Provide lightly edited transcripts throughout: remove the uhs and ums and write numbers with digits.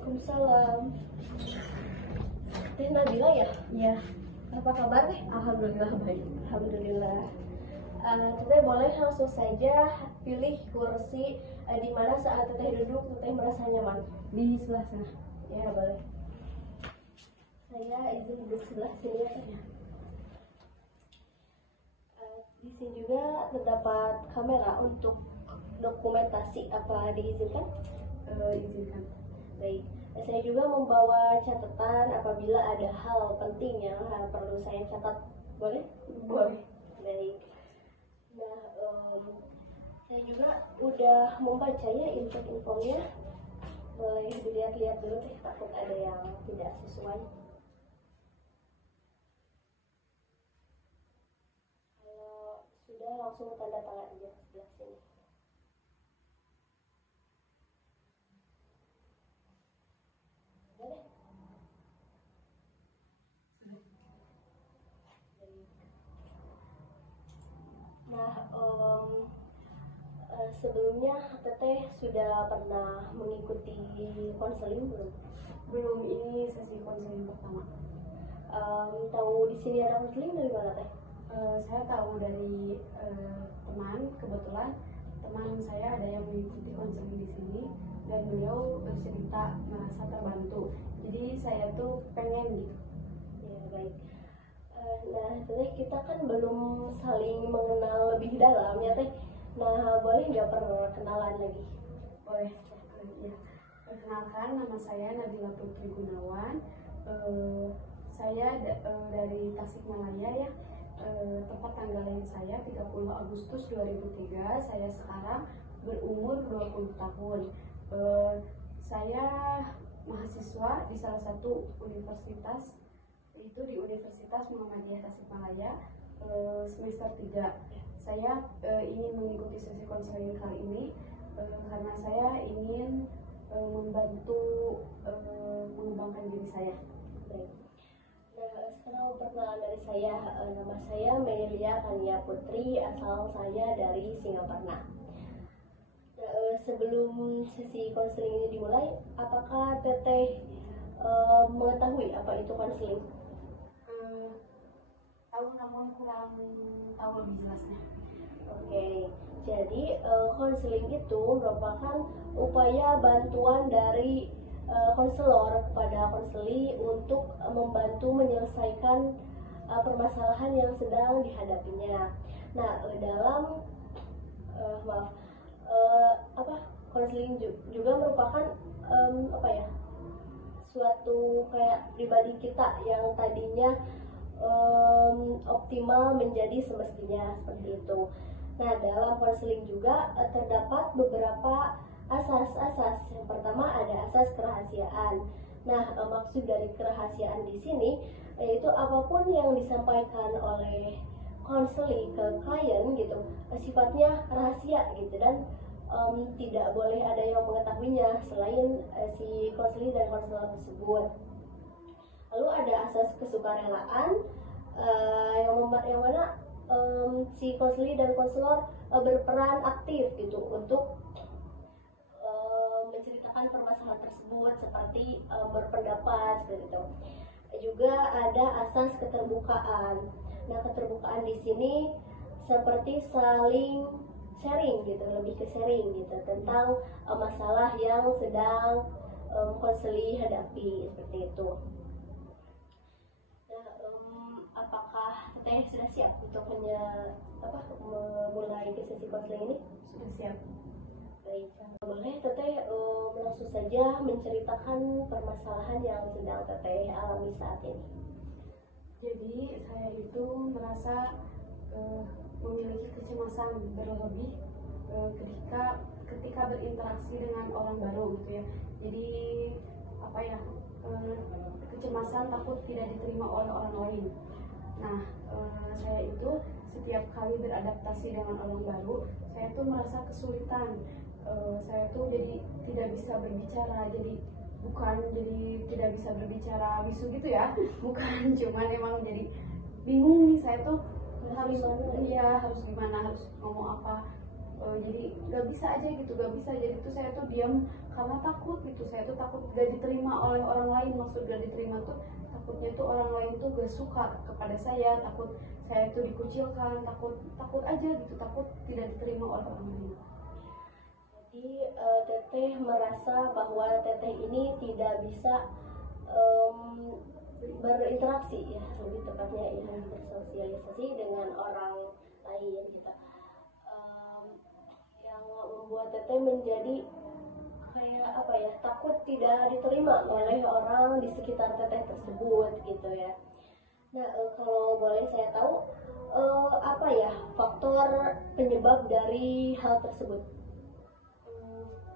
Waalaikumsalam. Teh Nabila ya? Iya, Apa kabar teh? alhamdulillah baik. Alhamdulillah. Teteh boleh langsung saja pilih kursi di mana saat teteh duduk teteh merasa nyaman. Di sebelah sana. Ya boleh. Saya izin duduk sebelah sini ya teh. Di sini juga terdapat kamera untuk dokumentasi, apa diizinkan? Izinkan. Baik. Saya juga membawa catatan apabila ada hal penting yang perlu saya catat. Boleh? Boleh. Baik. Nah, saya juga udah membaca ya info-infonya. Boleh dilihat-lihat dulu deh, takut ada yang tidak sesuai. Kalau sudah langsung tanda tangan aja sebelah sini. Boleh? Nah, sebelumnya Teteh sudah pernah mengikuti konseling belum? Belum, ini sesi konseling pertama. Tahu di sini ada konseling dari mana Teh? Saya tahu dari teman, kebetulan teman saya ada yang mengikuti konseling di sini dan beliau bercerita merasa terbantu. Jadi saya tuh pengen gitu. Ya baik. Nah Teteh, kita kan belum saling mengenal lebih dalam ya Teh. Nah boleh nggak perkenalan lagi? Boleh. Ya. Perkenalkan, nama saya Nabila Putri Gunawan. Saya dari Tasikmalaya ya. Tepat tanggal lahir saya 30 Agustus 2003. Saya sekarang berumur 20 tahun. Saya mahasiswa di salah satu universitas, itu di Universitas Muhammadiyah Tasikmalaya, semester 3. Saya ingin mengikuti sesi konseling kali ini karena saya ingin membantu mengembangkan diri saya. Baik. Nah, sekarang perkenalan dari saya, nama saya Melia Kania Putri, asal saya dari Singaparna. Sebelum sesi konseling ini dimulai, apakah Teteh mengetahui apa itu konseling? Tahu, namun kurang tahu lebih jelasnya. Oke, jadi konseling itu merupakan upaya bantuan dari konselor kepada konseli untuk membantu menyelesaikan permasalahan yang sedang dihadapinya. Nah, dalam konseling juga merupakan suatu kayak pribadi kita yang tadinya optimal menjadi semestinya, seperti itu. Nah, dalam konseling juga terdapat beberapa asas-asas. Yang pertama ada asas kerahasiaan. Nah, maksud dari kerahasiaan di sini yaitu apapun yang disampaikan oleh konseli ke klien gitu sifatnya rahasia gitu, dan tidak boleh ada yang mengetahuinya selain si konseli dan konselor tersebut. Lalu ada asas kesukarelaan yang mana si konseli dan konselor berperan aktif gitu untuk menceritakan permasalahan tersebut, seperti berpendapat seperti itu. Juga ada asas keterbukaan. Nah, keterbukaan di sini seperti saling sharing gitu, lebih ke sharing gitu tentang masalah yang sedang konseli hadapi, seperti itu. Nah, apakah Teteh sudah siap untuk memulai ke sesi konseling ini? Sudah siap. Baik, boleh Teteh langsung saja menceritakan permasalahan yang sedang Teteh alami saat ini. Jadi saya itu merasa memiliki kecemasan berlebih ketika berinteraksi dengan orang baru gitu ya. Jadi kecemasan takut tidak diterima oleh orang lain. Nah, saya itu setiap kali beradaptasi dengan orang baru, saya tuh merasa kesulitan. Saya tuh jadi tidak bisa berbicara, bukan tidak bisa berbicara bisu gitu ya, bukan, cuman emang jadi bingung nih saya tuh harus gimana, harus ngomong apa. jadi nggak bisa aja gitu, nggak bisa. Jadi tuh saya tuh diam karena takut gitu. Saya tuh takut gak diterima oleh orang lain. Maksud gak diterima tuh takutnya tuh orang lain tuh gak suka kepada saya, takut saya tuh dikucilkan, takut aja gitu, takut tidak diterima oleh orang lain. Jadi Teteh merasa bahwa Teteh ini tidak bisa berinteraksi ya, lebih tepatnya ya, bersosialisasi dengan orang lain gitu. Yang membuat Teteh menjadi kayak apa ya, takut tidak diterima oleh orang di sekitar Teteh tersebut gitu ya. Nah, kalau boleh saya tahu apa ya faktor penyebab dari hal tersebut?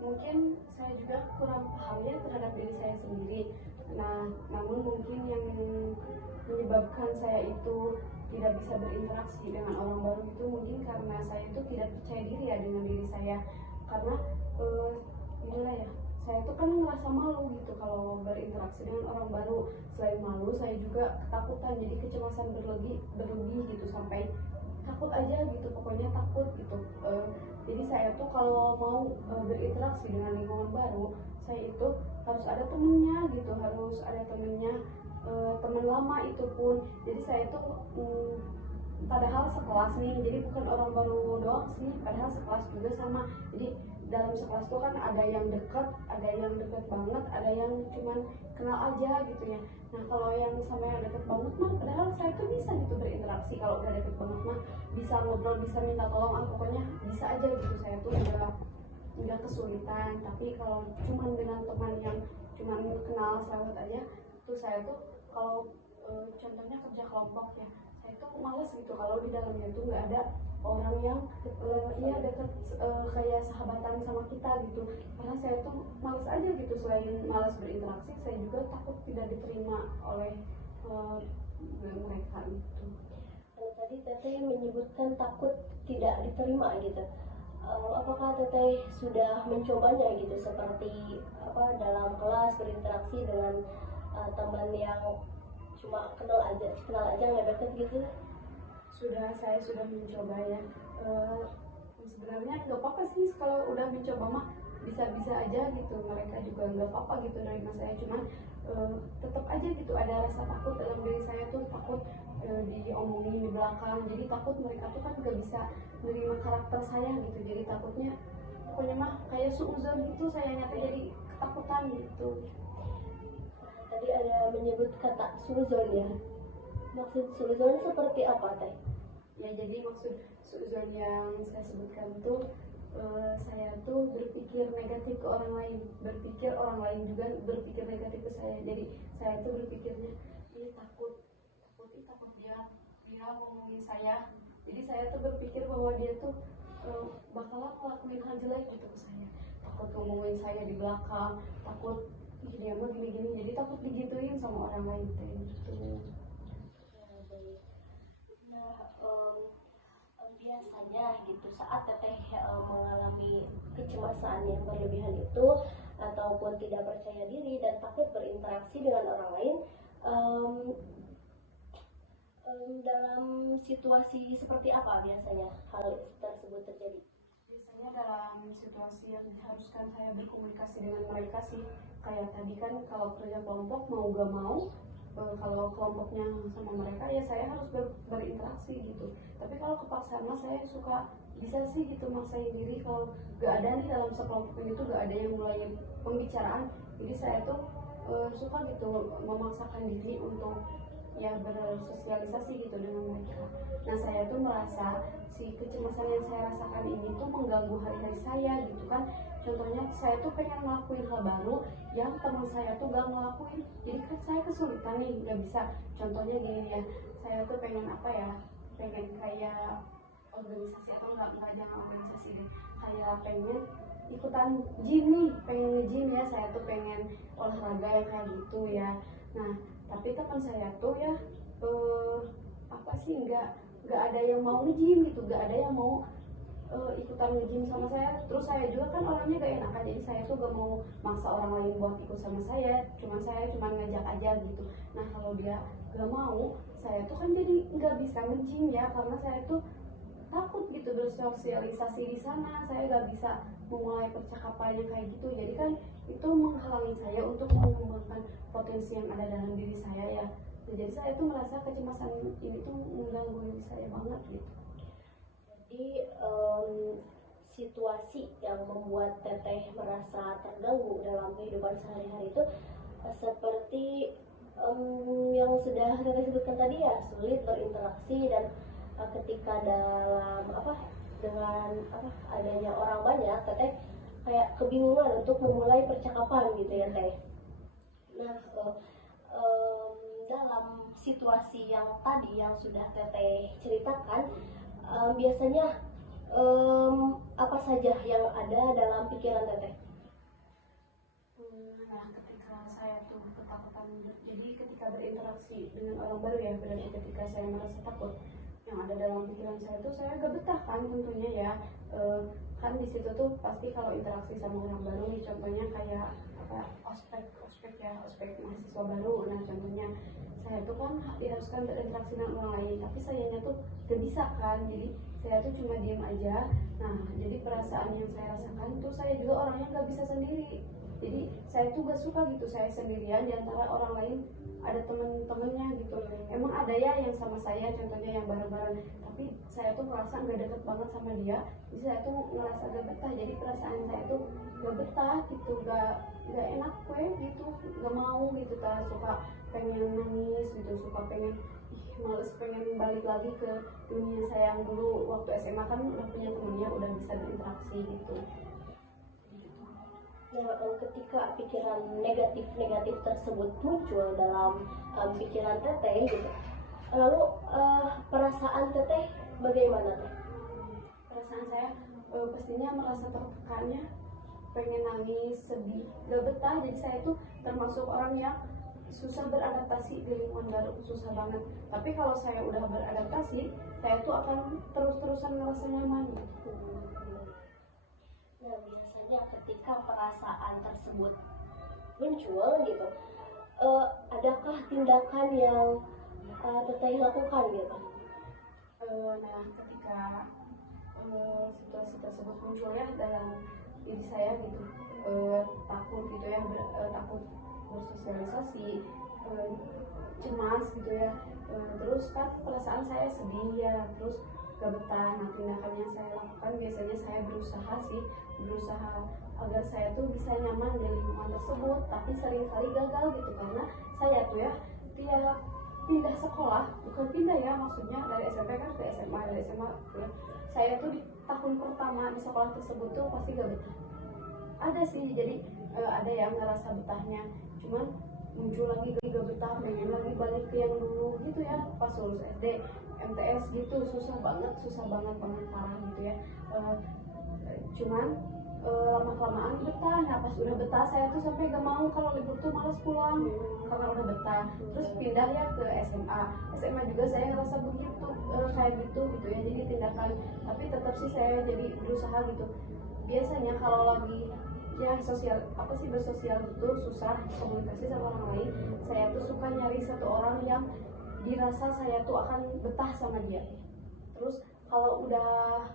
Mungkin saya juga kurang paham ya terhadap diri saya sendiri. Nah, namun mungkin yang menyebabkan saya itu tidak bisa berinteraksi dengan orang baru itu mungkin karena saya itu tidak percaya diri ya dengan diri saya. Karena inilah ya, saya itu kan ngerasa malu gitu kalau berinteraksi dengan orang baru. Selain malu, saya juga ketakutan, jadi kecemasan berlebih gitu, sampai takut aja gitu, pokoknya takut gitu. Jadi saya tuh kalau mau berinteraksi dengan lingkungan baru, saya itu harus ada temennya gitu, harus ada temennya, teman lama itu pun. Jadi saya tuh padahal sekelas nih, jadi bukan orang baru doang sih, padahal sekelas juga sama. Jadi dalam sekelas tuh kan ada yang dekat banget, ada yang cuman kenal aja gitu ya. Nah kalau yang sama yang deket banget mah, padahal saya tuh bisa gitu berinteraksi. Kalau udah deket banget mah bisa ngobrol, bisa minta tolong, pokoknya bisa aja gitu. Saya tuh nggak kesulitan. Tapi kalau cuman dengan teman yang cuman kenal sahabat aja, tuh saya tuh kalau contohnya kerja kelompok ya, saya tuh males gitu kalau di dalamnya tuh nggak ada orang yang deket kayak sahabatan sama kita gitu. Karena saya tuh males aja gitu. Selain males berinteraksi, saya juga takut tidak diterima oleh mereka itu. Tadi Teteh menyebutkan takut tidak diterima gitu. Apakah Teteh sudah mencobanya gitu, seperti apa dalam kelas berinteraksi dengan teman yang cuma kenal aja nggak deket gitu? Saya sudah mencoba ya. Sebenarnya nggak apa-apa sih kalau udah mencoba mah, bisa-bisa aja gitu. Mereka juga nggak apa-apa gitu nerima saya, cuman tetap aja gitu ada rasa takut dalam diri saya tuh, takut diomongin di belakang. Jadi takut mereka tuh kan nggak bisa menerima karakter saya gitu. Jadi takutnya pokoknya mah kayak suuzon gitu, saya nyata jadi ketakutan gitu. Tadi ada menyebut kata suuzon ya. Maksud suuzon seperti apa Teh? Ya jadi maksud suuzon yang saya sebutkan tuh, saya tuh berpikir negatif ke orang lain, berpikir orang lain juga berpikir negatif ke saya. Jadi saya tuh berpikirnya, takut dia ngomongin saya. Jadi saya tuh berpikir bahwa dia tuh bakalan ngelakuin hal jelek gitu ke saya. Takut ngomongin saya di belakang, takut dia mah gini-gini. Jadi takut digituin sama orang lain gitu. Biasanya gitu saat Teteh mengalami kecemasan yang berlebihan itu, ataupun tidak percaya diri dan takut berinteraksi dengan orang lain, dalam situasi seperti apa biasanya hal tersebut terjadi? Biasanya dalam situasi yang diharuskan saya berkomunikasi dengan mereka sih. Kayak tadi kan kalau kerja kelompok mau gak mau, kalau kelompoknya sama mereka ya saya harus berinteraksi gitu. Tapi kalau kepaksa mah saya suka bisa sih gitu maksain diri. Kalau gak ada nih dalam sekelompok itu gak ada yang mulai pembicaraan, jadi saya tuh suka gitu memaksakan diri untuk ya bersosialisasi gitu dengan mereka. Nah saya tuh merasa si kecemasan yang saya rasakan ini tuh mengganggu hari-hari saya gitu kan. Contohnya saya tuh pengen ngelakuin hal baru yang teman saya tuh gak ngelakuin, jadi kan saya kesulitan nih, gak bisa. Contohnya gini ya, saya tuh pengen apa ya, pengen kayak organisasi atau enggak jangan organisasi deh, kayak pengen ikutan gym nih, pengen nge-gym ya, saya tuh pengen olahraga yang kayak gitu ya. Nah tapi teman saya tuh ya apa sih, nggak ada yang mau nge-gym gitu, nggak ada yang mau ikutan nge-gym sama saya. Terus saya juga kan orangnya gak enakan, jadi saya tuh gak mau maksa orang lain buat ikut sama saya, saya cuma ngajak aja gitu. Nah kalau dia gak mau, saya tuh kan jadi nggak bisa nge-gym ya, karena saya tuh takut gitu bersosialisasi di sana. Saya nggak bisa memulai percakapan yang kayak gitu. Jadi kan itu menghalangi saya untuk mengembangkan potensi yang ada dalam diri saya ya. Jadi saya tuh merasa kecemasan ini tuh mengganggu diri saya banget gitu. Jadi situasi yang membuat Teteh merasa terganggu dalam kehidupan sehari-hari itu seperti yang sudah Teteh sebutkan tadi ya, sulit berinteraksi dan ketika dalam dengan adanya orang banyak, Teteh kayak kebingungan untuk memulai percakapan gitu ya Teh. Nah, dalam situasi yang tadi yang sudah Teteh ceritakan, biasanya apa saja yang ada dalam pikiran Teteh? Nah, ketika saya tuh ketakutan, jadi ketika berinteraksi dengan orang baru ya, berarti ketika saya merasa takut, yang ada dalam pikiran saya tuh saya gak betah kan tentunya ya. Kan di situ tuh pasti kalau interaksi sama orang baru nih, contohnya kayak ospek ya, ospek mahasiswa baru. Nah contohnya saya tuh kan diharuskan berinteraksi dengan orang lain, tapi sayanya tuh gak bisa kan, jadi saya tuh cuma diam aja. Nah jadi perasaan yang saya rasakan tuh saya juga orangnya gak bisa sendiri, jadi saya tuh gak suka gitu saya sendirian di antara orang lain ada temen-temennya gitu. Emang ada ya yang sama saya, contohnya yang bareng-bareng, tapi saya tuh merasa gak deket banget sama dia, jadi saya tuh ngerasa gak betah. Jadi perasaan saya tuh gak betah gitu, gak enak gitu, gak mau gitu kan, suka pengen nangis gitu, suka pengen males, pengen balik lagi ke dunia saya yang dulu waktu SMA kan udah punya temennya, udah bisa berinteraksi gitu. Nah, ketika pikiran negatif tersebut muncul dalam pikiran Teteh gitu, lalu perasaan Teteh bagaimana Teh? Perasaan saya pastinya merasa tertekannya, pengen nangis, sedih, gak betah. Jadi saya tuh termasuk orang yang susah beradaptasi di lingkungan baru, susah banget. Tapi kalau saya udah beradaptasi, saya tuh akan terus-terusan ngerasa nyaman. Nah, biasanya ketika perasaan tersebut muncul gitu, adakah tindakan yang Teteh lakukan gitu? Nah, ketika situasi tersebut muncul ya dalam diri saya gitu, takut gitu ya, takut bersosialisasi, cemas gitu ya, terus kan perasaan saya sedih ya, terus gak betah. Nah tindakan yang saya lakukan biasanya saya berusaha agar saya tuh bisa nyaman di lingkungan tersebut, tapi seringkali gagal gitu, karena saya tuh ya tiap pindah sekolah, bukan pindah ya, maksudnya dari SMP kan ke SMA, dari SMA ya, saya tuh di tahun pertama di sekolah tersebut tuh pasti gak betah. Ada sih, jadi ada yang ngerasa betahnya, cuman muncul lagi gak betah, pengen lagi balik ke yang dulu gitu ya, pas lulus SD, MTS gitu, susah banget parah gitu ya. Cuman lama-kelamaan betah. Nah pas udah betah saya tuh sampai gak mau kalau libur tuh malas pulang karena udah betah. Terus pindah ya ke SMA juga saya ngerasa begitu, kayak gitu ya, jadi tindakan, tapi tetap sih saya jadi berusaha gitu. Biasanya kalau lagi ya bersosial gitu, susah komunikasi sama orang lain, saya tuh suka nyari satu orang yang dirasa saya tuh akan betah sama dia. Terus kalau udah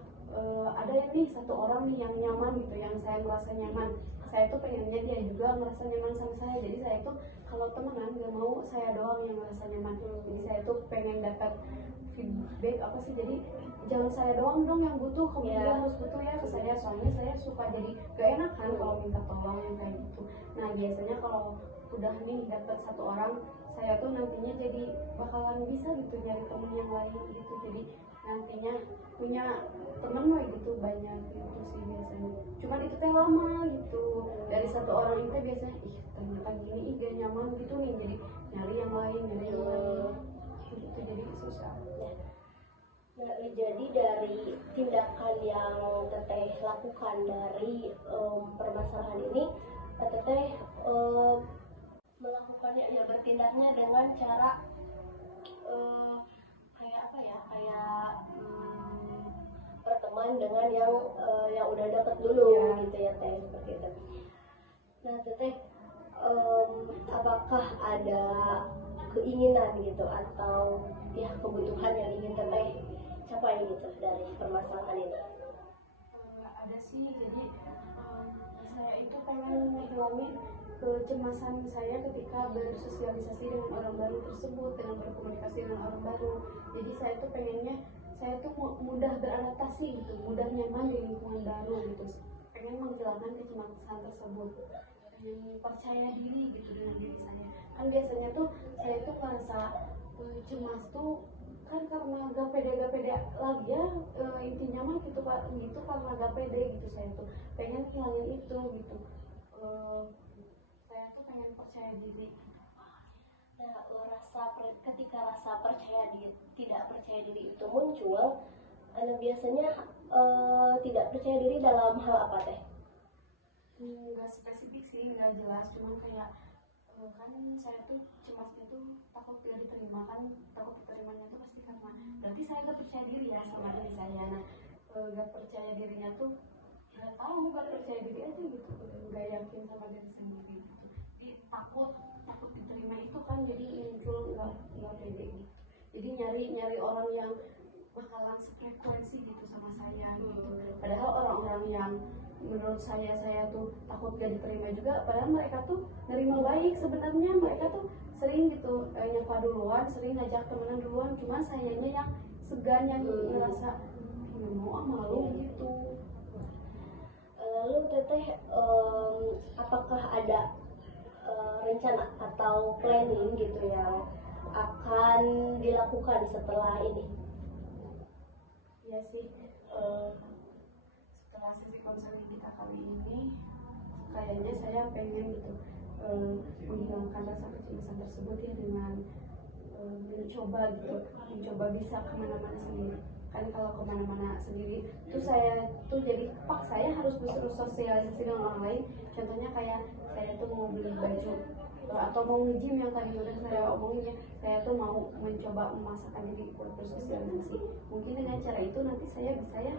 ada nih satu orang nih yang nyaman gitu, yang saya merasa nyaman, saya tuh pengennya dia juga merasa nyaman sama saya. Jadi saya tuh kalau temenan gak mau saya doang yang merasa nyaman, jadi saya tuh pengen dapat feedback jadi jangan saya doang dong yang butuh, kamu juga harus butuh ya ke saya, soalnya saya suka jadi gak enak kan kalau minta tolong yang kayak gitu. Nah biasanya kalau udah nih dapat satu orang, saya tuh nantinya jadi bakalan bisa gitu nyari temen yang lain gitu, jadi nantinya punya temen lah gitu banyak gitu sih biasanya. Cuman itu teh lama gitu, dari satu orang itu biasanya ternyata gini gak nyaman gitu nih, jadi nyari yang lain gitu, jadi susah. Nah, jadi dari tindakan yang Teteh lakukan dari permasalahan ini, Teteh melakukannya ya, bertindaknya dengan cara berteman dengan yang udah deket dulu gitu ya Teh, seperti itu. Nah Teteh, apakah ada keinginan gitu atau ya kebutuhan yang ingin Teteh capai gitu dari permasalahan ini? Ada sih, jadi saya itu pengen ngilangin kecemasan saya ketika bersosialisasi dengan orang baru tersebut, dengan berkomunikasi dengan orang baru. Jadi saya tuh pengennya saya tuh mudah beradaptasi gitu, mudah nyaman di lingkungan baru gitu. Pengen menghilangkan kecemasan tersebut, pengen percaya diri gitu dengan diri saya. Kan biasanya tuh saya tuh merasa cemas tuh kan karena gak pede lagi ya, intinya mah gitu pak, gitu karena gak pede gitu. Saya tuh pengen hilangin itu gitu. Saya tuh pengen percaya diri. Nah, ketika rasa tidak percaya diri itu muncul, biasanya tidak percaya diri dalam hal apa teh? Nggak spesifik sih, nggak jelas, cuman kayak kan saya tuh cemasnya tuh takut gak diterima, kan takut diterimanya tuh pasti karena berarti saya gak percaya diri ya sama diri saya. Nah, gak percaya dirinya tuh nggak tahu, gak percaya diri aja gitu, nggak yakin sama diri sendiri gitu. Jadi takut diterima itu kan jadi muncul nggak pede gitu. Jadi nyari orang yang bakalan sefrekuensi gitu sama saya gitu. Padahal orang-orang yang menurut saya tuh takut gak diterima juga, padahal mereka tuh nerima baik sebenarnya. Mereka tuh sering gitu nyapa duluan, sering ngajak temenan duluan, cuma sayanya yang segan, yang ngerasa nggak mau, malu gitu. Lalu teteh, apakah ada rencana atau planning gitu yang akan dilakukan setelah ini? Iya sih, setelah sesi konseling kita kali ini kayaknya saya pengen gitu menghilangkan rasa kecemasan tersebut ya dengan mencoba bisa kemana-mana sendiri. Kan kalau kemana-mana sendiri tuh saya tuh jadi saya harus bersosialisasi dengan orang lain. Contohnya kayak saya tuh mau beli baju atau mau nge-gym yang tadi udah saya omongin ya, saya tuh mau mencoba memasakkan diri buat bersosialisasi. Mungkin dengan cara itu nanti saya bisa ya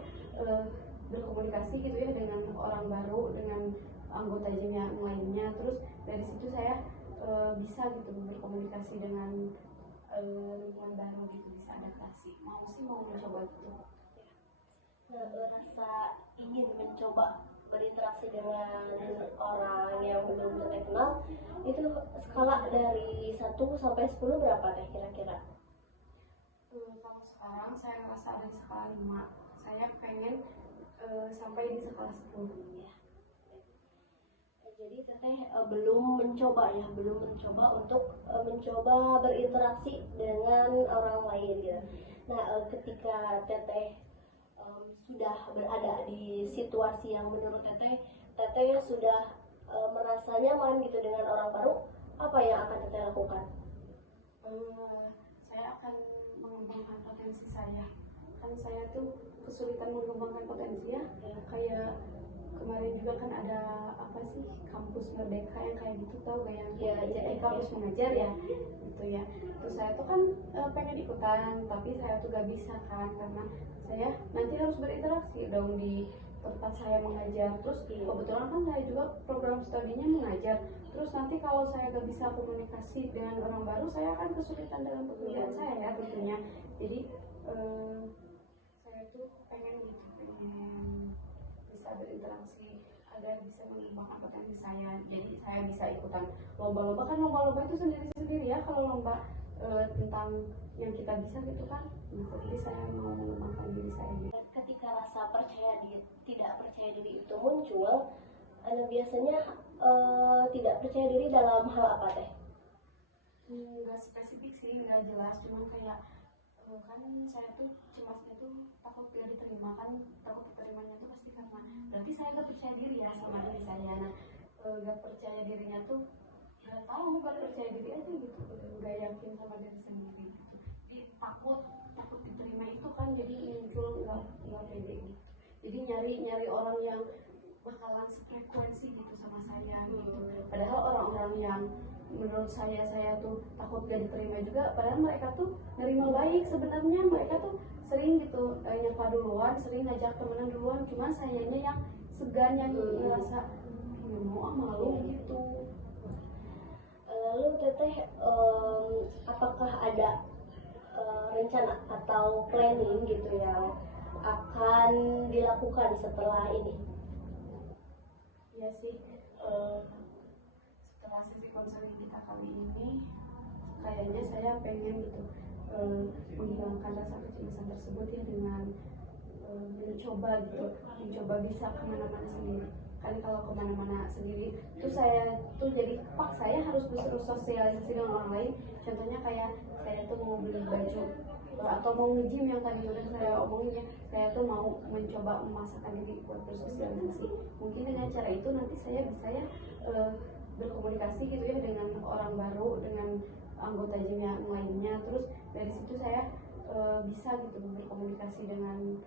berkomunikasi gitu ya dengan orang baru, dengan anggota gym yang lainnya. Terus dari situ saya bisa gitu berkomunikasi dengan lingkungan baru gitu, bisa adaptasi. Mau mencoba gitu. Nah, rasa ingin mencoba berinteraksi dengan orang yang belum teteh kenal itu skala dari 1 sampai 10 berapa teh kira-kira? Kalau sekarang saya ngerasa ada di skala 5. Saya pengen sampai di skala 10 ya. Jadi teteh belum mencoba untuk mencoba berinteraksi dengan orang lain gitu. Nah, ketika teteh sudah berada di situasi yang menurut teteh sudah merasa nyaman gitu dengan orang baru, apa yang akan teteh lakukan? Saya akan mengembangkan potensi saya. Kan saya tuh kesulitan mengembangkan potensi ya. Kayak kemarin juga kan ada apa sih, kampus merdeka yang kayak gitu, tau gak yang kampus mengajar ya gitu ya. Terus saya tuh kan pengen ikutan, tapi saya tuh gak bisa kan karena saya nanti harus berinteraksi dong di tempat saya mengajar. Terus kebetulan kan saya juga program studinya mengajar. Terus nanti kalau saya gak bisa komunikasi dengan orang baru, saya akan kesulitan dalam pekerjaan saya ya tentunya. Jadi saya tuh pengen bisa berinteraksi agar bisa mengembangkan potensi saya. Jadi saya bisa ikutan lomba-lomba, kan lomba-lomba itu sendiri-sendiri ya. Kalau lomba tentang yang kita bisa gitu kan, jadi saya mau mengembangkan diri saya gitu. Ketika rasa tidak percaya diri itu muncul, biasanya tidak percaya diri dalam hal apa teh? Nggak spesifik sih, nggak jelas, cuman kayak kan saya tuh cemasnya tuh takut gak diterima, kan takut diterimanya tuh pasti karena berarti saya gak percaya diri ya sama diri saya. Nah, gak percaya dirinya tuh gak tahu, gak percaya diri aja gitu, gak yakin sama diri sendiri gitu. Jadi takut diterima itu kan jadi muncul nggak pede gitu. Jadi nyari orang yang bakalan sefrekuensi gitu sama saya gitu. Padahal orang-orang yang menurut saya tuh takut gak diterima juga, padahal mereka tuh nerima baik sebenarnya. Mereka tuh sering gitu nyapa duluan, sering ngajak temenan duluan, cuma sayanya yang segan, yang ngerasa nggak mau, malu gitu. Lalu teteh, apakah ada rencana atau planning gitu yang akan dilakukan setelah ini? Iya sih, setelah sesi konseling kita kali ini kayaknya saya pengen gitu menghilangkan rasa kecemasan tersebut ya dengan mencoba bisa kemana-mana sendiri. Kan kalau kemana-mana sendiri tuh saya tuh jadi kepaksa ya harus bersosialisasi dengan orang lain. Contohnya kayak saya tuh mau beli baju atau mau nge-gym yang tadi udah saya omongin ya, saya tuh mau mencoba memasakkan diri buat bersosialisasi. Mungkin dengan cara itu nanti saya bisa ya berkomunikasi gitu ya dengan orang baru, dengan anggota gym yang lainnya. Terus dari situ saya bisa gitu berkomunikasi dengan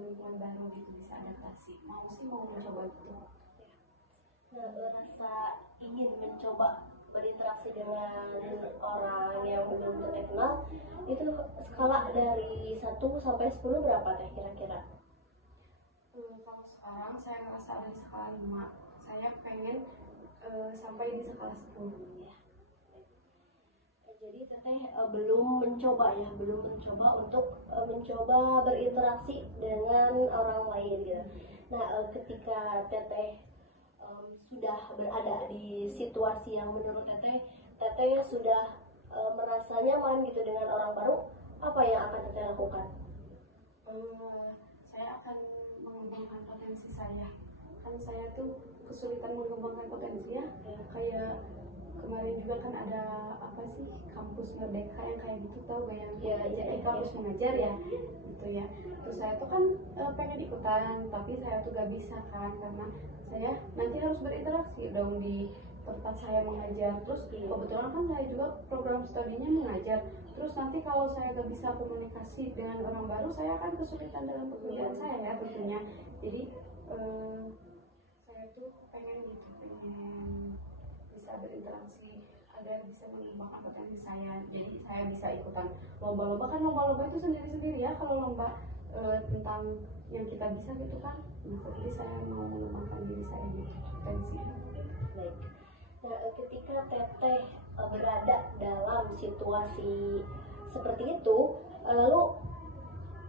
lingkungan baru gitu, bisa adaptasi. Mau mencoba gitu. Nah, rasa ingin mencoba berinteraksi dengan orang yang belum Teteh kenal itu skala dari 1 sampai 10 berapa Teh kira-kira? Kalau sekarang saya ngerasa ada di skala 5. Saya pengen sampai di skala 10 ya. Jadi Teteh belum mencoba untuk mencoba berinteraksi dengan orang lain gitu. Nah, ketika Teteh sudah berada di situasi yang menurut Teteh sudah merasa nyaman gitu dengan orang baru, apa yang akan Teteh lakukan? Saya akan mengembangkan potensi saya. Kan saya tuh kesulitan mengembangkan potensi ya. Kayak kemarin juga kan ada apa sih, kampus merdeka yang kayak gitu, tahu gak yang jadi kampus mengajar ya gitu ya. Terus saya tuh kan pengen ikutan tapi saya tuh gak bisa kan karena saya nanti harus berinteraksi dong di tempat saya mengajar. Terus kebetulan kan saya juga program studinya mengajar. Terus nanti kalau saya gak bisa komunikasi dengan orang baru, saya akan kesulitan dalam pekerjaan saya ya tentunya. Jadi saya tuh pengen bisa berinteraksi agar bisa mengembangkan potensi saya. Jadi saya bisa ikutan lomba-lomba, kan lomba-lomba itu sendiri-sendiri ya. Kalau lomba tentang yang kita bisa gitu kan, jadi saya mau mengembangkan diri saya gitu, potensi. Baik. Nah, ketika Teteh berada dalam situasi seperti itu, lalu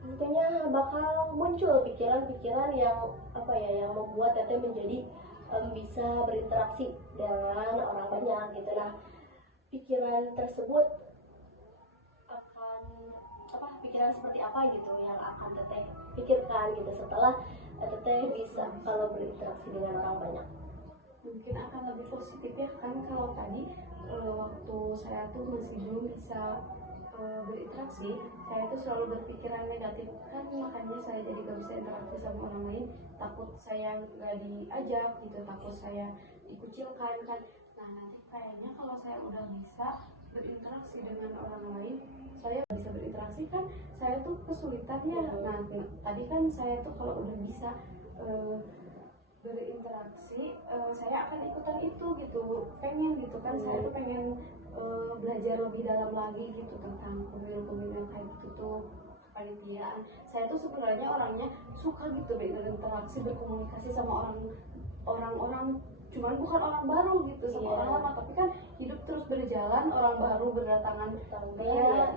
tentunya bakal muncul pikiran-pikiran yang yang membuat Teteh menjadi bisa berinteraksi dengan orang banyak gitu. Nah, pikiran tersebut akan pikiran seperti apa gitu yang akan Teteh pikirkan gitu setelah Teteh bisa kalau berinteraksi dengan orang banyak? Mungkin akan lebih positif ya kan. Kalau tadi waktu saya tuh masih belum bisa berinteraksi, saya tuh selalu berpikiran negatif kan, makanya saya jadi gak bisa interaksi sama orang lain, takut saya gak diajak gitu, takut saya dikucilkan kan. Nah, nanti kayaknya kalau saya udah bisa berinteraksi dengan orang lain, saya bisa berinteraksi kan, saya tuh kesulitan ya. Nah, tadi kan saya tuh kalau udah bisa berinteraksi, saya akan ikutan itu gitu, pengen gitu kan. Saya tuh pengen belajar lebih dalam lagi gitu tentang pemilu-pemilu yang kayak gitu tuh, kepanitiaan. Saya tuh sebenarnya orangnya suka gitu berinteraksi, berkomunikasi sama orang-orang, cuman bukan orang baru gitu sama orang lama, tapi kan hidup terus berjalan, orang baru berdatangan.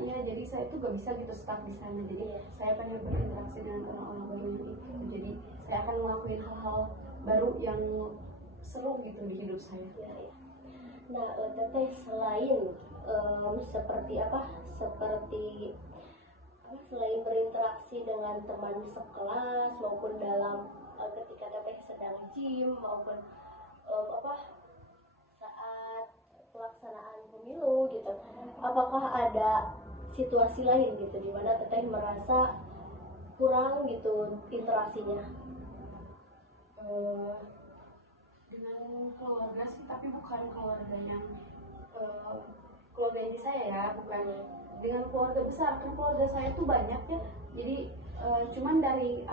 Iya, jadi saya tuh gak bisa gitu stuck di sana. Jadi saya pengen berinteraksi dengan orang-orang baru gitu. Jadi saya akan ngelakuin hal-hal baru yang seru gitu di hidup saya. Nah, Teteh selain selain berinteraksi dengan teman sekelas maupun dalam ketika Teteh sedang gym maupun saat pelaksanaan pemilu gitu, apakah ada situasi lain gitu di mana Teteh merasa kurang gitu interaksinya? Dengan keluarga sih, tapi bukan keluarga yang keluarga inti saya ya, bukan dengan keluarga besar. Kan keluarga saya tuh banyak ya, jadi cuman dari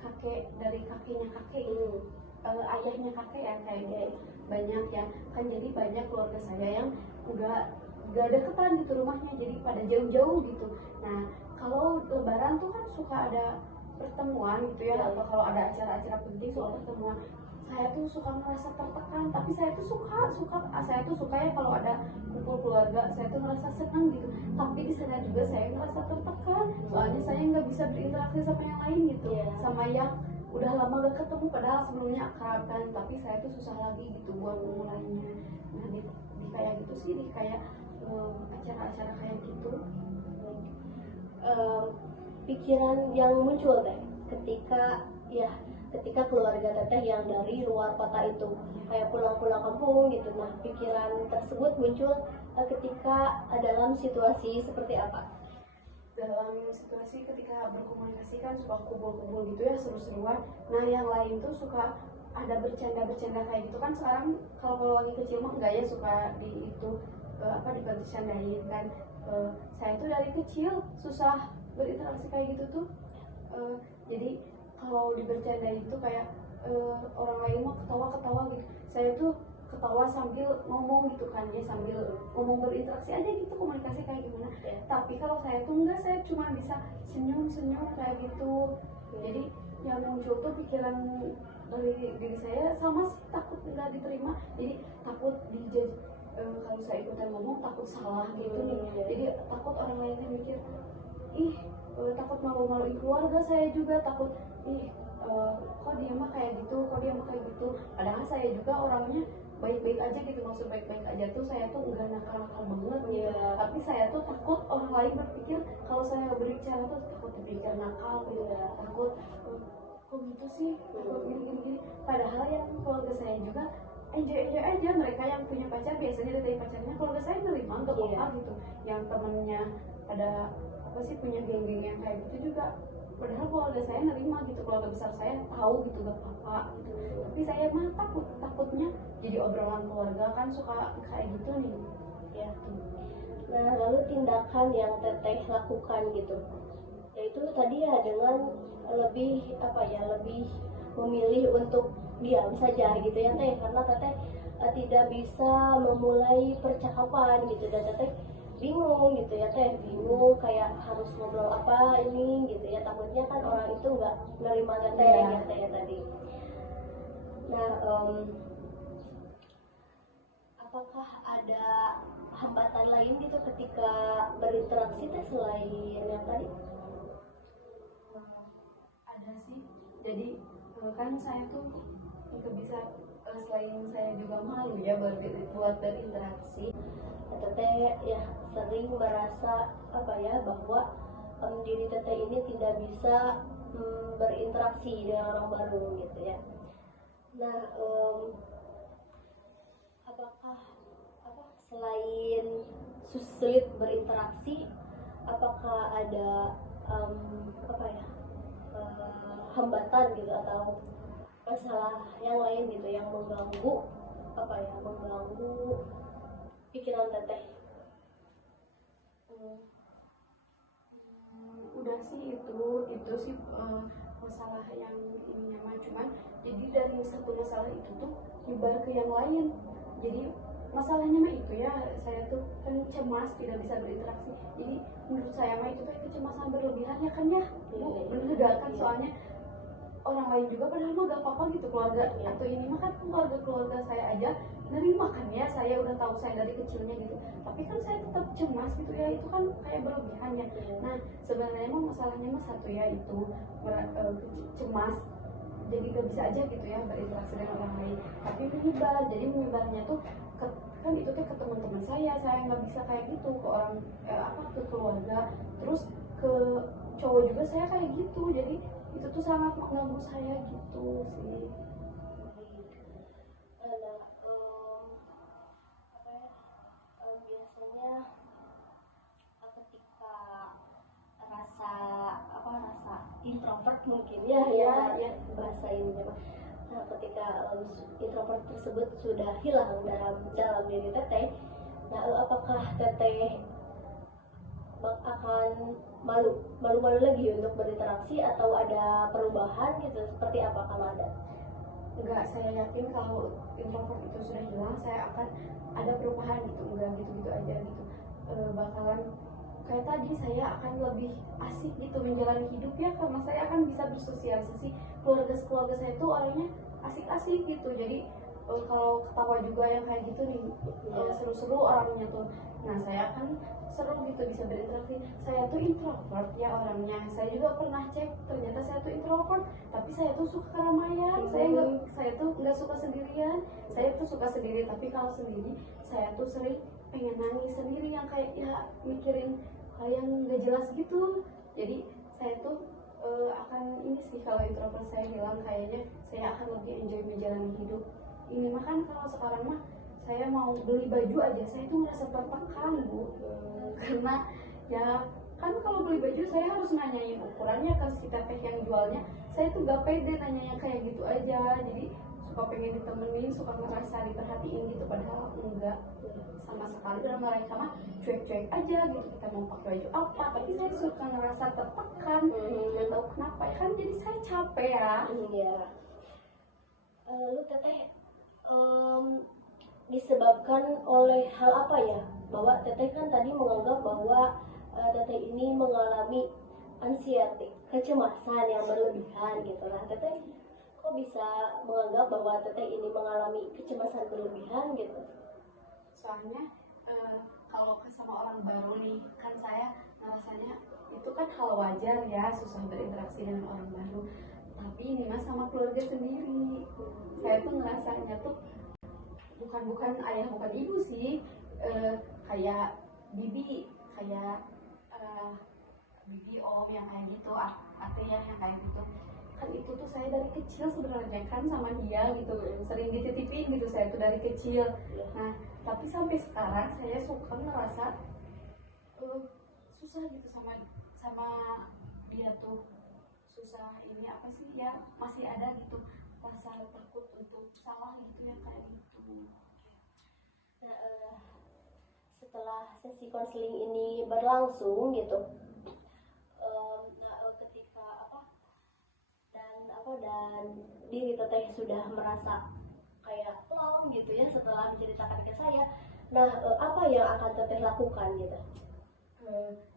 kakeknya kakek gitu, ayahnya kakek ya kayak banyak ya kan. Jadi banyak keluarga saya yang udah gak deketan gitu rumahnya, jadi pada jauh-jauh gitu. Nah, kalau lebaran tuh kan suka ada pertemuan gitu ya, atau kalau ada acara-acara penting soal pertemuan, saya tuh suka merasa tertekan, tapi saya tuh suka ya kalau ada kumpul keluarga, saya tuh merasa senang gitu. Tapi di sana juga saya ngerasa tertekan, soalnya saya nggak bisa berinteraksi sama yang lain gitu, sama yang udah lama gak ketemu padahal sebelumnya akrab kan, tapi saya tuh susah lagi gitu buat memulainya. Nah di kayak gitu sih, di kayak acara-acara kayak gitu. Pikiran yang muncul teh ketika keluarga teteh yang dari luar kota itu kayak pulang-pulang kampung gitu, nah pikiran tersebut muncul ketika dalam situasi seperti apa? Dalam situasi ketika berkomunikasi kan suka kumpul-kumpul gitu ya, seru-seruan. Nah yang lain tuh suka ada bercanda-bercanda kayak gitu kan. Sekarang kalau lagi kecil mah enggak ya, suka di itu dibercandain kan. Saya tuh dari kecil susah berinteraksi kayak gitu tuh. Jadi kalau dibercandain itu kayak orang lain mah ketawa-ketawa gitu, saya tuh ketawa sambil ngomong gitu kan ya, sambil ngomong berinteraksi aja gitu, komunikasi kayak gimana. Tapi kalau saya tuh enggak, saya cuma bisa senyum-senyum kayak gitu. Jadi yang muncul tuh pikiran dari diri saya sama sih, takut nggak diterima, jadi takut dijudge. Kalau saya ikutan ngomong takut salah gitu nih, jadi takut orang lain yang mikir takut malu-maluin keluarga, saya juga takut kok dia mah kayak gitu, padahal saya juga orangnya baik-baik aja gitu, maksud baik-baik aja tuh saya tuh enggak nakal-nakal banget gitu. Tapi saya tuh takut orang lain berpikir kalau saya berbicara tuh takut berpikir nakal gitu, takut kok gitu sih, takut gini. Padahal yang keluarga saya juga enjoy aja, mereka yang punya pacar biasanya dari pacarnya keluarga saya nerima untuk apa gitu, yang temennya ada punya geng-geng yang kayak gitu juga, padahal keluarga saya nerima gitu, keluarga besar saya tahu gitu gak apa-apa gitu. Tapi saya mah takutnya jadi obrolan keluarga kan, suka kayak gitu nih ya. Nah lalu tindakan yang teteh lakukan gitu, yaitu tadi ya dengan lebih memilih untuk diam saja gitu ya teh, karena teteh tidak bisa memulai percakapan gitu, dan teteh bingung gitu ya teh, bingung kayak harus ngobrol apa ini gitu ya, takutnya kan orang itu nggak menerima teteh ya teh ya tadi. Nah apakah ada hambatan lain gitu ketika berinteraksi teh selain yang tadi? Ada sih, jadi kan saya tuh nggak bisa, selain saya juga malu ya buat berinteraksi, teteh ya sering merasa bahwa diri teteh ini tidak bisa berinteraksi dengan orang baru gitu ya. Nah apakah selain sulit berinteraksi, apakah ada hambatan gitu atau masalah yang lain gitu yang mengganggu pikiran teteh? Udah sih itu sih masalah yang ini nyaman, cuman jadi dari satu masalah itu tuh nyebar ke yang lain. Jadi masalahnya mah itu ya, saya tuh kan cemas tidak bisa berinteraksi, jadi menurut saya mah itu kayak kecemasan berlebihan ya kan ya, bener kan, soalnya orang lain juga padahal mah gak apa-apa gitu, keluarga atau ini mah kan keluarga saya aja nerima kan ya, saya udah tahu saya dari kecilnya gitu, tapi kan saya tetap cemas gitu ya, itu kan kayak berlebihan ya. Nah sebenarnya mah masalahnya mah satu ya, itu cemas, jadi gak bisa aja gitu ya berinteraksi dengan orang lain, tapi menyebar. Jadi menyebarnya tuh kan itu tuh ke teman-teman saya nggak bisa kayak gitu ke orang ke keluarga, terus ke cowok juga saya kayak gitu, jadi itu tuh sangat mengganggu saya gitu sih. Biasanya ketika rasa introvert mungkin ya bahasa ininya. Nah ketika introvert tersebut sudah hilang dalam diri teteh, nah apakah teteh akan malu lagi untuk berinteraksi atau ada perubahan gitu, seperti apa kalau ada? Enggak, saya yakin kalau introvert itu sudah hilang, saya akan ada perubahan gitu, enggak gitu-gitu aja gitu. Bakalan kayak tadi, saya akan lebih asik gitu menjalani hidup ya, karena saya akan bisa bersosialisasi. Keluarga saya tuh orangnya asik-asik gitu. Jadi kalau ketawa juga yang kayak gitu nih, seru-seru orangnya tuh. Nah saya kan seru gitu bisa berinteraksi. Saya tuh introvert ya orangnya. Saya juga pernah cek, ternyata saya tuh introvert, tapi saya tuh suka keramaian. Saya tuh nggak suka sendirian. Saya tuh suka sendiri, tapi kalau sendiri saya tuh sering pengen nangis sendiri, yang kayak ya mikirin hal yang nggak jelas gitu. Jadi saya tuh akan ini sih, kalau introvert saya hilang kayaknya saya akan lebih enjoy menjalani hidup ini. Mah kan kalau sekarang mah saya mau beli baju aja saya tuh merasa tertekan Bu. Karena ya kan kalau beli baju saya harus nanyain ukurannya ke si teteh yang jualnya. Saya tuh gak pede nanyanya kayak gitu aja, jadi suka pengen ditemenin, suka ngerasa diperhatiin gitu, padahal enggak sama sekali. Dan mereka mah cuek-cuek aja gitu, kita mau pakai baju apa, tapi saya suka ngerasa tertekan, nggak tahu kenapa ya kan, jadi saya capek ya. Iya. Lu teteh disebabkan oleh hal apa ya? Bahwa teteh kan tadi menganggap bahwa teteh ini mengalami anxiety, kecemasan yang berlebihan gitu lah. Teteh kok bisa menganggap bahwa teteh ini mengalami kecemasan berlebihan gitu? Soalnya kalau sama orang baru nih kan saya ngerasanya itu kan hal wajar ya, susah berinteraksi dengan orang baru. Tapi ini mah sama keluarga sendiri, saya tuh ngerasanya tuh bukan ayah bukan ibu sih, kayak bibi, kayak bibi om yang kayak gitu, ate yang kayak gitu. Kan itu tuh saya dari kecil sebenarnya kan sama dia gitu, sering dititipin gitu saya tuh dari kecil. Nah tapi sampai sekarang saya suka ngerasa susah gitu sama dia tuh, susah ini apa sih ya, masih ada gitu rasa takut untuk salah gitu ya kayak gitu. Nah, setelah sesi konseling ini berlangsung gitu, ketika dan diri teteh sudah merasa kayak plong gitu ya setelah menceritakan ke saya. Nah, apa yang akan teteh lakukan gitu?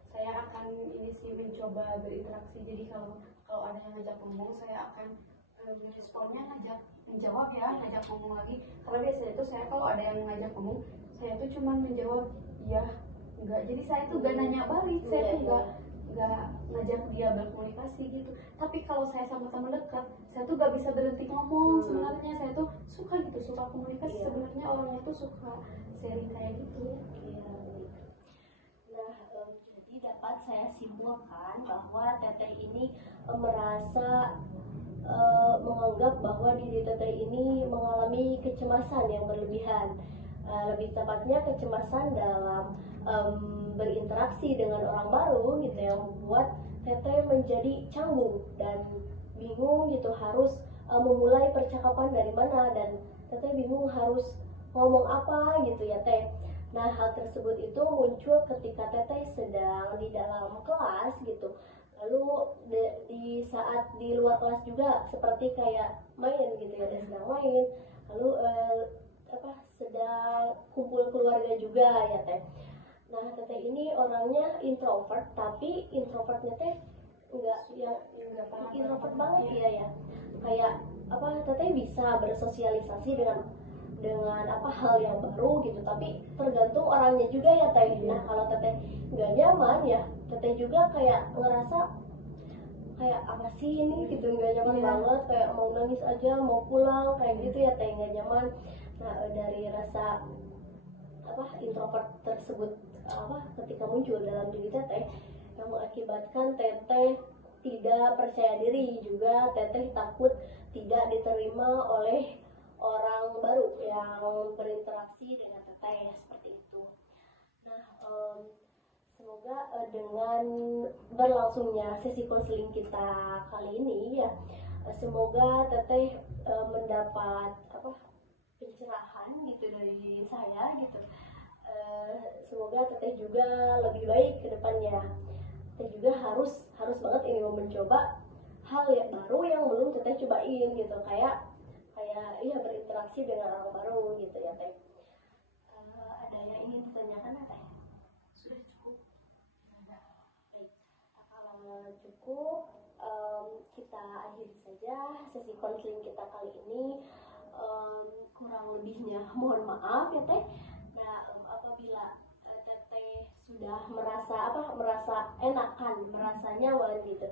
Saya akan ini sih mencoba berinteraksi. Jadi kalau ada yang ngajak ngomong, saya akan responnya menjawab ya, ngajak ngomong lagi. Karena biasanya itu saya kalau ada yang ngajak ngomong, saya tuh cuma menjawab ya enggak. Jadi saya tuh gak nanya balik, saya tuh gak ngajak dia berkomunikasi gitu. Tapi kalau saya sama teman dekat, saya tuh gak bisa berhenti ngomong. Sebenarnya saya tuh suka gitu, suka komunikasi. Sebenarnya orangnya tuh suka sharing kayak gitu. Nah, jadi dapat saya simpulkan bahwa teteh ini merasa menganggap bahwa diri teteh ini mengalami kecemasan yang berlebihan. Lebih tepatnya kecemasan dalam berinteraksi dengan orang baru gitu, yang membuat teteh menjadi canggung dan bingung gitu harus memulai percakapan dari mana, dan teteh bingung harus ngomong apa gitu ya teh. Nah, hal tersebut itu muncul ketika teteh sedang di dalam kelas gitu. Lalu di saat di luar kelas juga seperti kayak main gitu ya, sedang main. Lalu sedang kumpul keluarga juga ya teh. Nah, teteh ini orangnya introvert, tapi introvertnya teh enggak introvert banget ya. Kayak teteh bisa bersosialisasi dengan hal yang baru gitu, tapi tergantung orangnya juga ya teh. Nah, kalau teteh nggak nyaman ya teteh juga kayak ngerasa kayak apa sih ini gitu, nggak nyaman banget, kayak mau nangis aja, mau pulang kayak gitu ya teh, nggak nyaman. Nah, dari rasa introvert tersebut ketika muncul dalam diri teteh, yang mengakibatkan teteh tidak percaya diri, juga teteh takut tidak diterima oleh orang baru yang berinteraksi dengan teteh seperti itu. Nah, semoga dengan berlangsungnya sesi konseling kita kali ini ya, semoga teteh mendapat pencerahan gitu dari saya gitu. Semoga teteh juga lebih baik ke depannya. Teteh juga harus banget ini mencoba hal yang baru yang belum teteh cobain gitu, kayak berinteraksi dengan orang baru gitu ya teh. Ada yang ingin ditanyakan teh? Sudah cukup. Baik, kalau cukup kita akhiri saja sesi konseling kita kali ini. Kurang lebihnya mohon maaf ya Teh. Nah, apabila Teteh sudah merasa enakan, merasa nyaman gitu,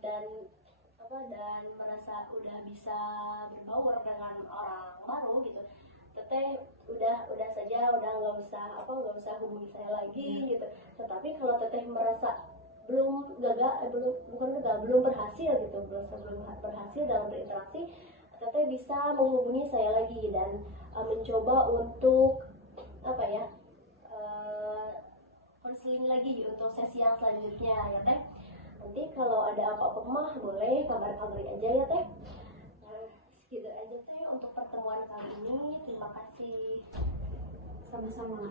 dan merasa udah bisa berbaur dengan orang baru gitu, Teteh udah saja, udah nggak usah hubungi saya lagi gitu. Tetapi kalau Teteh merasa belum berhasil gitu, belum berhasil dalam berinteraksi, Teteh bisa menghubungi saya lagi dan mencoba untuk konseling lagi untuk sesi yang selanjutnya ya Teh. Nanti kalau ada apa-apa mah boleh kabar-kabari aja ya Teh. Nah, segitu aja Teh untuk pertemuan kali ini. Terima kasih. Sama-sama.